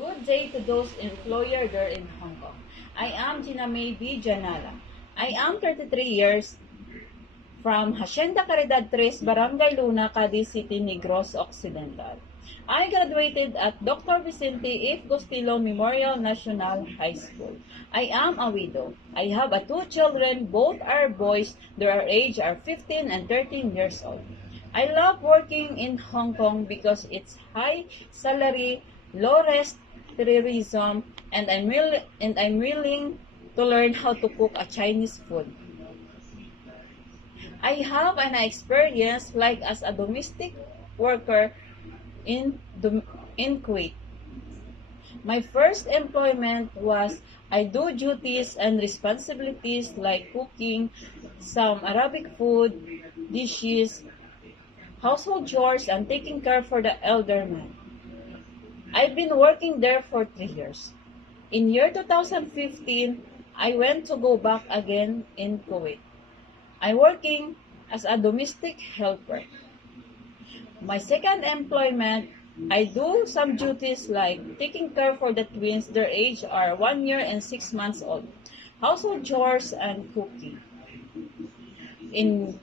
Good day to those employer there in Hong Kong. I am Gina May B. Janala. I am 33 years from Hacienda Caridad Tres, Barangay Luna, Cadiz City, Negros Occidental. I graduated at Dr. Vicente F. Gustilo Memorial National High School. I am a widow. I have two children, both are boys. Their age are 15 and 13 years old. I love working in Hong Kong because it's high salary, low risk tourism, and I'm willing to learn how to cook a Chinese food. I have an experience like as a domestic worker in Kuwait. My first employment was I do duties and responsibilities like cooking some Arabic food, dishes, household chores, and taking care for the elder man. I've been working there for 3 years. In year 2015, I went to go back again in Kuwait. I'm working as a domestic helper. My second employment, I do some duties like taking care for the twins. Their age are 1 year and 6 months old. Household chores and cooking. In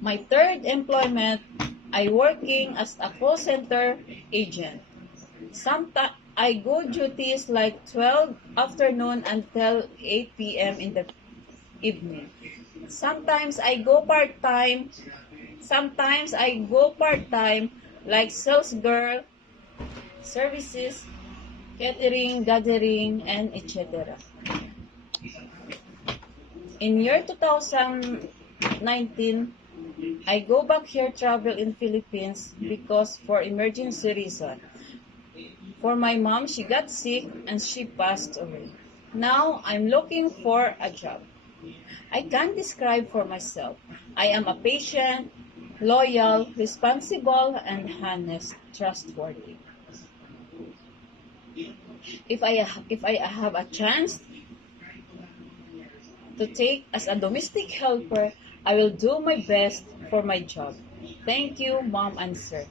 my third employment, I working as a call center agent. Sometimes I go duties like 12 afternoon until 8 p.m. in the evening. Sometimes I go part-time. Sometimes I go part-time like sales girl, services, catering, gathering, and etc. In year 2019, I go back here travel in Philippines because for emergency reason. For my mom, she got sick and she passed away. Now I'm looking for a job. I can't describe for myself. I am a patient, loyal, responsible, and honest, trustworthy. If I have a chance to take as a domestic helper, I will do my best for my job. Thank you, Mom and Sir.